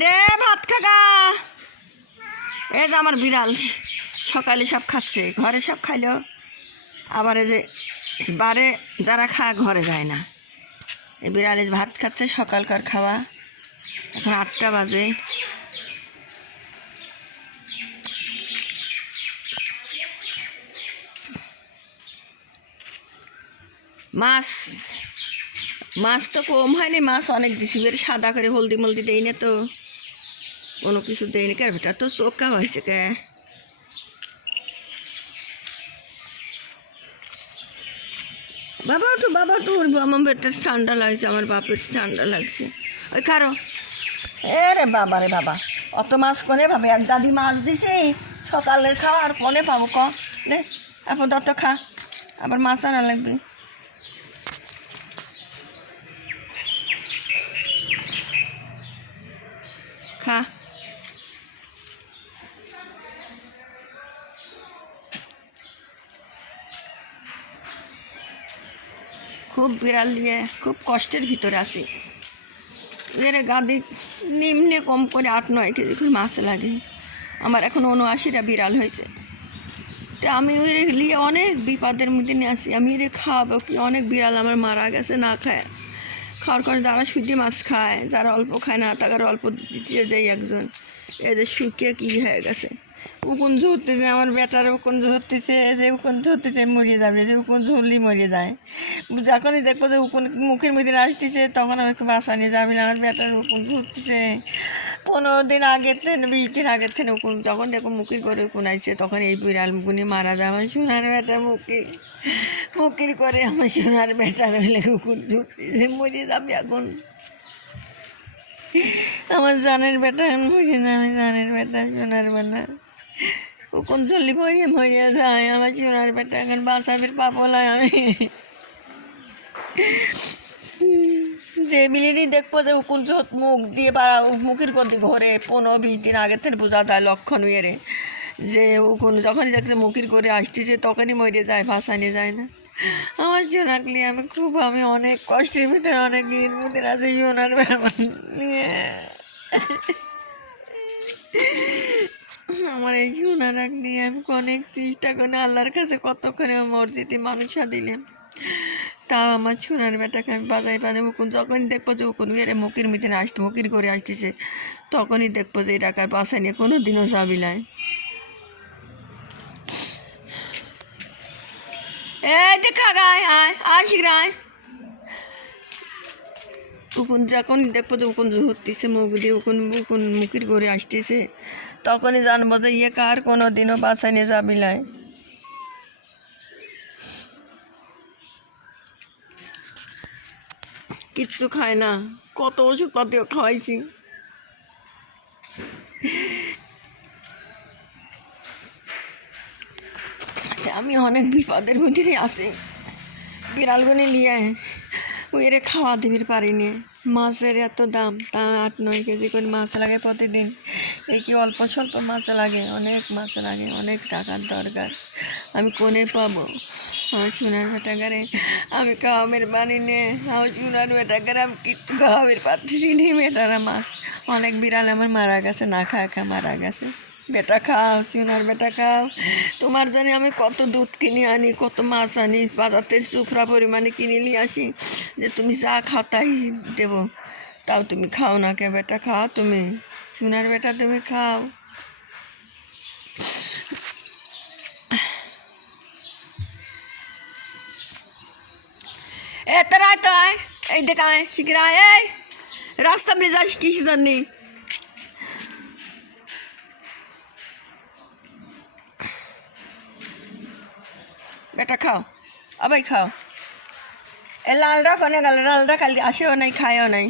আরে ভাত খাগা। এই যে আমার বিড়াল সকালে সব খাচ্ছে, ঘরে সব খাইলো, আবার এই যে বারে যারা খায় ঘরে যায় না। এই বিড়ালে ভাত খাচ্ছে, সকালকার খাওয়া। এখন 8টা বাজে। মাছ মাছ তো কম হয়নি, মাছ অনেক দিছি। বের সাদা করে হলদি মলদি দেই না, তো কোনো কিছু দেয়নি। কে বেটা তো চোখা হয়েছে কে? বাবা তো উঠবো, আমার পেটটা ঠান্ডা লাগছে, আমার বাপের ঠান্ডা লাগছে। ওই কারো রে বাবা, অত মাছ কোনে পাবে? এক দাদি মাছ দিছি সকালের খাওয়া, আর কোনে পাবো ক? নে এখন তত খা, আবার মাছ আনা লাগবে। খা। খুব বিড়াল নিয়ে খুব কষ্টের ভিতরে আছি। এর গাদি নিম্নে কম করে 8-9 কেজি করে মাছ লাগে। আমার এখন 79টা বিড়াল হয়েছে। তো আমি ওই নিয়ে অনেক বিপদের মধ্যে নিয়ে আসি। আমি রে খাওয়াবো কি? অনেক বিড়াল আমার মারা গেছে না খায়। খাওয়ার কারণে যারা শুধু মাছ খায়, যারা অল্প খায় না তাদের অল্প দিতে দেয় একজন। এই যে শুকিয়ে কী হয়ে গেছে। উকুন ধরতেছে, আমার বেটার উকুন ধরতেছে, যে উকুন ধরতেছে মরিয়ে যাবে, যে উকুন ধরলেই মরিয়ে যায়। যখনই দেখবো যে উকুন মুখের মধ্যে আসতেছে, তখন আমাকে বাঁচানো যাবে না। আমার বেটার উকুন ধরতেছে 15 দিন আগের থেকে, 20 দিন আগের থেকে উকুন। যখন দেখো মুখির করে উকুন আসছে, তখন এই বিড়াল মুকুনি মারা যায়। আমার সোনার বেটা মুখির করে আমার সোনার বেটার হলে উকুন ধরতেছে, মরিয়ে যাবে এখন। আমার জানের বেটা মরে যাবে, জানের বেটা সোনার বেটা উকুন চললি মরিয়ে যায়। আমার সোনার বেটা এখন বাঁচাবের পাপলাই। আমি যে মিলিনি দেখবো যে উকুন মুখ দিয়ে পাড়া মুখের প্রতি ঘরে 15-20 দিন আগের থেকে বোঝা যায় লক্ষণ ইয়েরে, যে উকুন যখনই দেখতে মুখের করে আসতেছে তখনই মরে যায়, ভাসানি যায় না। আমার সোনাকলি আমি অনেক কষ্টের ভিতরে, অনেক ইয়ের ভিতরে আছে সোনার ব্যাপার নিয়ে। আমার এই সোনার নিয়ে আমি অনেক চেষ্টা করে আল্লাহর কাছে কতক্ষণে মসজিদে মানুষা দিলেন, তাও আমার সোনার বেটাকে আমি বাজাই পানি। উকুন যখনই দেখবো যে উকুন এর মুখের মিটিনে আসতে মুখির করে আসতেছে, তখনই দেখবো যে এই টাকার বাসায় নিয়ে কোনো দিনও যাবিলায়। এই দেখা গায় আয় শিখরায়। উকুন যখনই দেখবো যে উকুন ধরতেছে মুখ দিয়ে, উকুন মুখির করে আসতেছে, তখনই জানবো যে ইয়ে কার কোনো দিনও বাসায় নিয়ে যাবিলায়। কিচ্ছু খায় না, কত ওষুধপাতিও খাওয়াইছি। আমি অনেক বিপদের ভিতরে আছি। বিড়ালগুনি নিয়ে ওইরে খাওয়া দিবির পারিনি। মাছের এত দাম, তা 8-9 কেজি করে মাছ লাগে প্রতিদিন। এই কি অল্প স্বল্প মাছ লাগে? অনেক মাছ লাগে, অনেক টাকার দরকার। আমি কোনে পাবো? আমার সোনার বেটাগারে আমি খাওয়াবের বানি নে। আমার সোনার বেটাগারে আমি কিচ্ছু খাওয়াবের পাচ্ছি নি। বেটারা মাছ অনেক বিড়াল আমার মারা গেছে, না খা মারা গেছে। বেটা খাও, সোনার বেটা খাও। তোমার জন্য আমি কত দুধ কিনে আনি, কত মাছ আনি, বাজারের সুফরা পরিমাণে কিনে নিয়ে আসি, যে তুমি যা খাও তাই দেবো, তাও তুমি খাও না কে? বেটা খাও, তুমি সোনার বেটা তুমি খাও। তোর আয় তো আয়, এই দেখ আয় শিখির আয়। এই রাস্তা দিয়ে যাস কিসের জন্যে? বেটা খাও, আবাই খাও। এ লালরা কোনে গেল? লালরা খালি আসেও নাই, খায়ও নাই।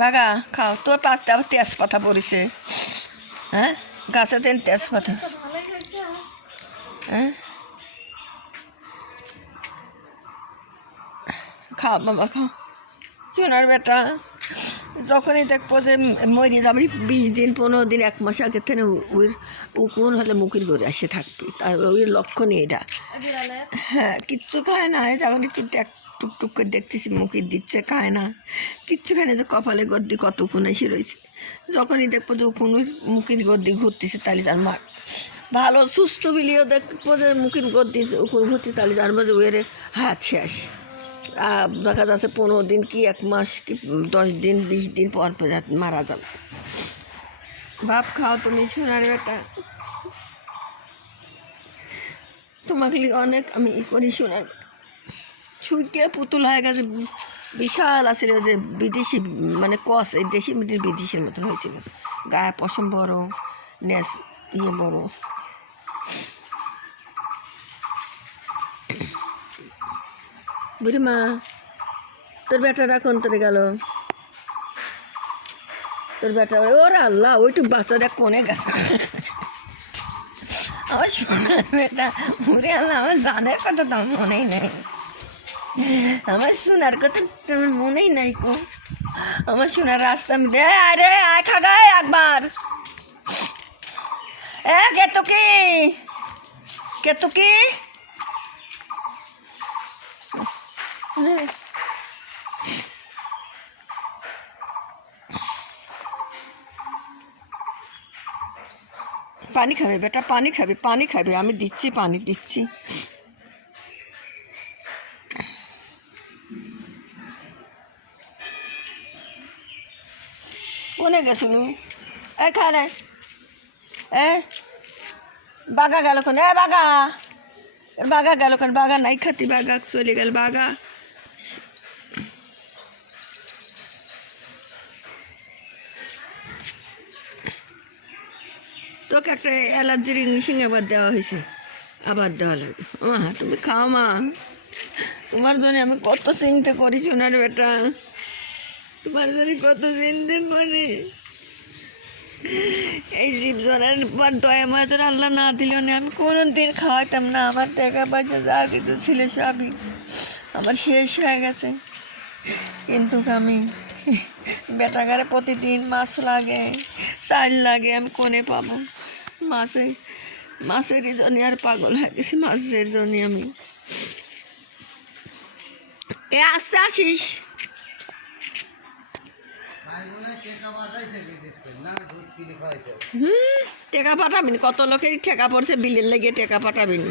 ভাগা খাও। তোর 5টা তেজপাতা পড়েছে। হ্যাঁ, গাছে তেল তেজপাতা। হ্যাঁ খাও বাবা খাও, সোনার বেটা। যখনই দেখবো যে মরি যাবি 20 দিন 15 দিন 1 মাস আগে থেকে ওই উকুন হলে মুখির ঘরে এসে থাকবি, তার ওই লক্ষণই এটা। হ্যাঁ, কিচ্ছু খায় না, এই যখন একটু টুকটুক করে দেখতেছি মুখির দিচ্ছে, খায় না, কিচ্ছু খায় না। যে কপালে গদ্দি কত উকুন এসে রয়েছে, যখনই দেখবো যে উকুন মুখির গদ্দি ঘুরতেছে, তাহলে তার মার ভালো সুস্থ বিলিও দেখবো যে মুখির গদ্দি উকুন ঘুরতে, তাহলে জানবো যে ওয়ের হাত শেষ। দেখা যাচ্ছে 15 দিন কি 1 মাস কি 10 দিন 20 দিন পর পর মারা যাবে। ভাব খাও তুমি সোনার বেটা, তোমাকে অনেক আমি করি সোনার। শুকিয়ে পুতুল হয়ে গেছে, বিশাল আছিল যে বিদেশি, মানে কস এই দেশি মিটির বিদেশির মতন হয়েছিল, গায়ে পশম বড়, নেস বড়। বুড়ি মা, তোর বেটারা কোন তোরে গেল? তোর বেটা ওর আল্লাহ ওইটুক বাচ্চা দেখ কোনে গেছে। আমার সোনার বেটা, ওরে আল্লাহ, আমার জানের কথা তো মনেই নেই, আমার সোনার কথা তোমার মনেই নাই কো। আমার সোনার রাস্তা আমি দে, আরে আয় খাগায় একবার। কেতুকি কেতুকি, পানি খাবে বেটা, পানি খাবে, পানি খাবে, আমি দিচ্ছি, পানি দিচ্ছি। কোনে গেছিল? খারে বাগা গেল কোন? বাগা, বাগা গেল কোন? বাগা নাই খাতি, বাগা চলে গেল। বাগা তোকে একটা অ্যালার্জির ইঞ্জেকশন আবার দেওয়া হয়েছে, আবার দেওয়া লাগবে। মা তুমি খাও মা, তোমার জন্য আমি কত চিন্তা করি সোনার বেটা, তোমার জন্য কত চিন্তা করি। এই জীবজনের পর দয়া মায়ের আল্লাহ না দিল না, আমি কোনো দিন খাওয়াইতাম না। আমার টাকা পয়সা যা কিছু ছিল সবই আমার শেষ হয়ে গেছে, কিন্তু আমি বেটাগারে প্রতিদিন মাছ লাগে, চাল লাগে, আমি কোনে পাবো? মাছের জন্য আর পাগল হয়ে গেছি, মাছের জন্য আমি। আসতে আসিস? টেকা পাঠাবিন, কত লোকের ঠেকা পড়ছে বিলের লেগে, টেকা পাঠাবিন।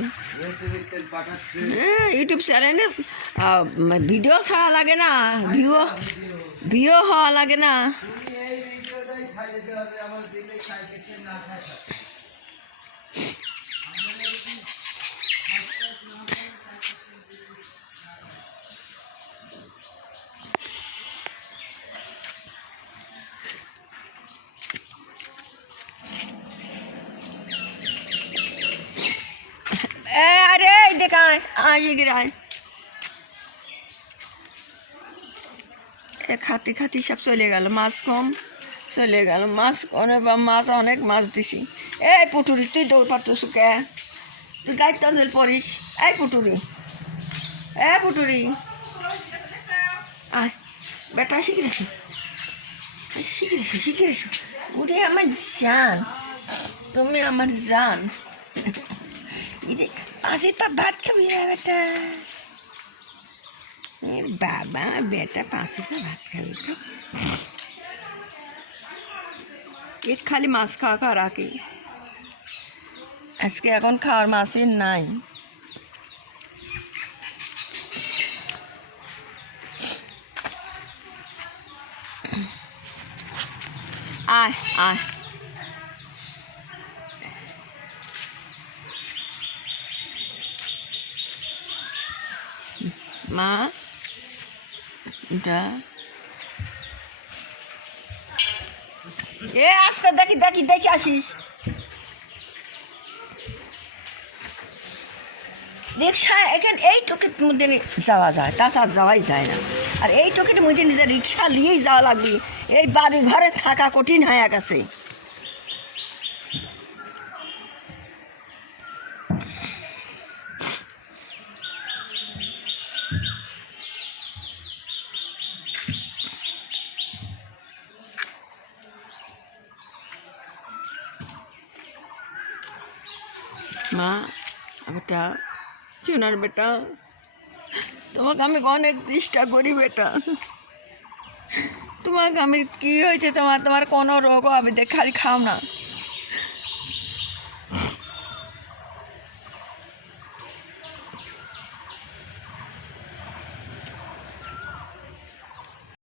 হ্যাঁ, ইউটিউব চ্যানেলে ভিডিও ছাড়া লাগে না, ভিউ হওয়া লাগে না। আরে দেখায় আয় খাতি খাতি সব চলে গেল, মাছ কম চলে গেল, মাছ অনেক, মাছ অনেক মাছ দিছি। এই পুটুরি তুই দৌড় পারতেছ কে? তুই গাইড টানজেল পড়িস। এই পুটুরি, পুটুরি আয় বেটা, শিখে রেখো, শিখে রেখো। ওরে আমার জান, তুমি আমার জান। পাঁচের পা ভাত খাবি না বেটা? বাবা বেটা 5 পা ভাত খাবি তো? খালি মাছ খাওয়া রাখি, আজকে এখন খাওয়ার মাছই নাই। আয় আয় মা, আস্তে দেখি দেখি দেখি আসিস। রিক্সা এখানে এই টুকির মধ্যে যাওয়া যায়, তাছাড়া যাওয়াই যায় না। আর এই টুকির মধ্যে নিজে রিক্সা নিয়েই যাওয়া লাগবে, এই বাড়ি ঘরে থাকা কঠিন হয়ে গেছে। মা বেটা, সোনার বেটা, তোমাকে আমি অনেক চেষ্টা করি বেটা। তোমাকে আমি কি হয়েছে তোমার কোনো রোগও হবে দেখ, খালি খাও না।